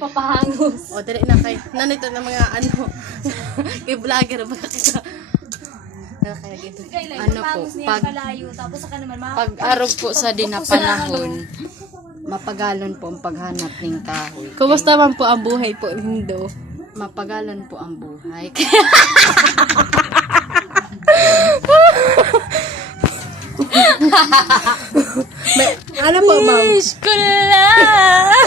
Papahangos. O, dali na kay. Nanito na mga ano. Kay vlogger ba kita? Ano po, Tapos saka naman pag-arog po sa dinapanahon, mapagalon po ang paghanap ng kahoy. kumusta man po ang buhay po, Lindo? Mapagalon po ang buhay. Ano po, ma'am? ko lang.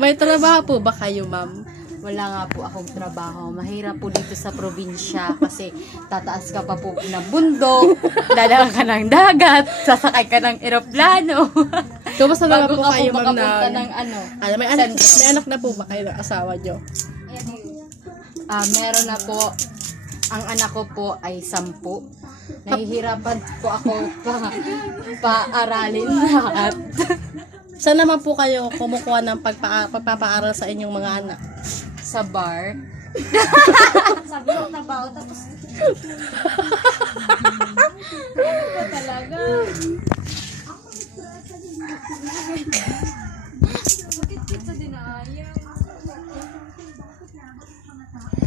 May trabaho po ba kayo, ma'am? Wala nga po akong trabaho. Mahirap po dito sa probinsya kasi tataas ka pa po ng bundok, dadaan ka ng dagat, sasakay ka ng eroplano. Kumusta naman Bago po ka kayo, po ma'am, makapunta na... ng ano. may anak na po ba kayo ng asawa nyo? Meron na po. Ang anak ko po ay 10. Nahihirapan po ako paaralin lahat. Saan naman po kayo kumukuha ng pagpapaaral sa inyong mga anak? Sa bar. Sabi ko trabaho tapos. Ano talaga? Bakit kita dinaya?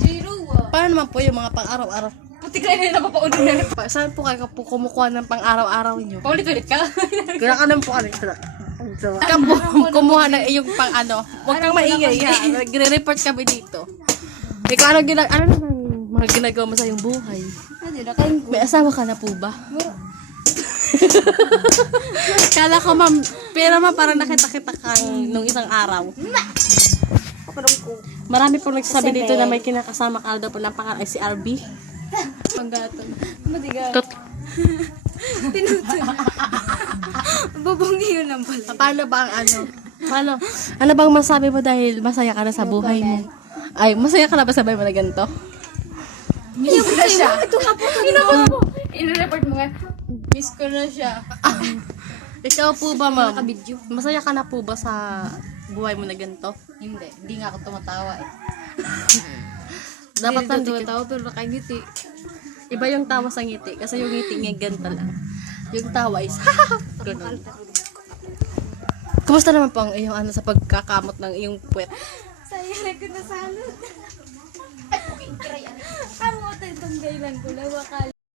Zero Paano naman po yung mga pang-araw-araw? Puti ka na napapaunod na. Saan po kayo po kumukuha ng pang-araw-araw nyo? Paulit-ulit ka? Kaya ka naman po ka po kumuha ng iyong pang ano. Huwag kang maingay ha. Nagre-report kami dito. Ikaw ano naman mga ginagawa mo sa iyong buhay? May asawa ka na po ba? Kala ko ma'am, pero ma'am parang nakita-kita kang nung isang araw. Marami po nagsasabi dito na may kinakasama ka daw po ng pangalan ay si RB. Panggato. Matiga. Tot- Babungi yun lang pala. Paano ba ang ano? Paano? Ano bang masabi mo dahil masaya ka na sa buhay mo? Ay, masaya ka na ba sa buhay mo na ganito? Miss ko na siya. Ito nga po. Ginagawa mo. I-report mo nga. Miss ko na siya. Ikaw po ba, ma'am? Nakabidyo. Masaya ka na po ba sa buhay mo na ganito? Hindi nga ako tumatawa eh. Dapat Hindi nandito. tawa pero nakangiti. Iba yung tawa sa ngiti. Kasi yung ngiti nga ganito lang. Yung tawa is, ganun. Kumusta naman po ang iyong ano sa pagkakamot ng iyong puwet? Sayang ko na salot. Amo tayo itong gailan ko lang. Wakal.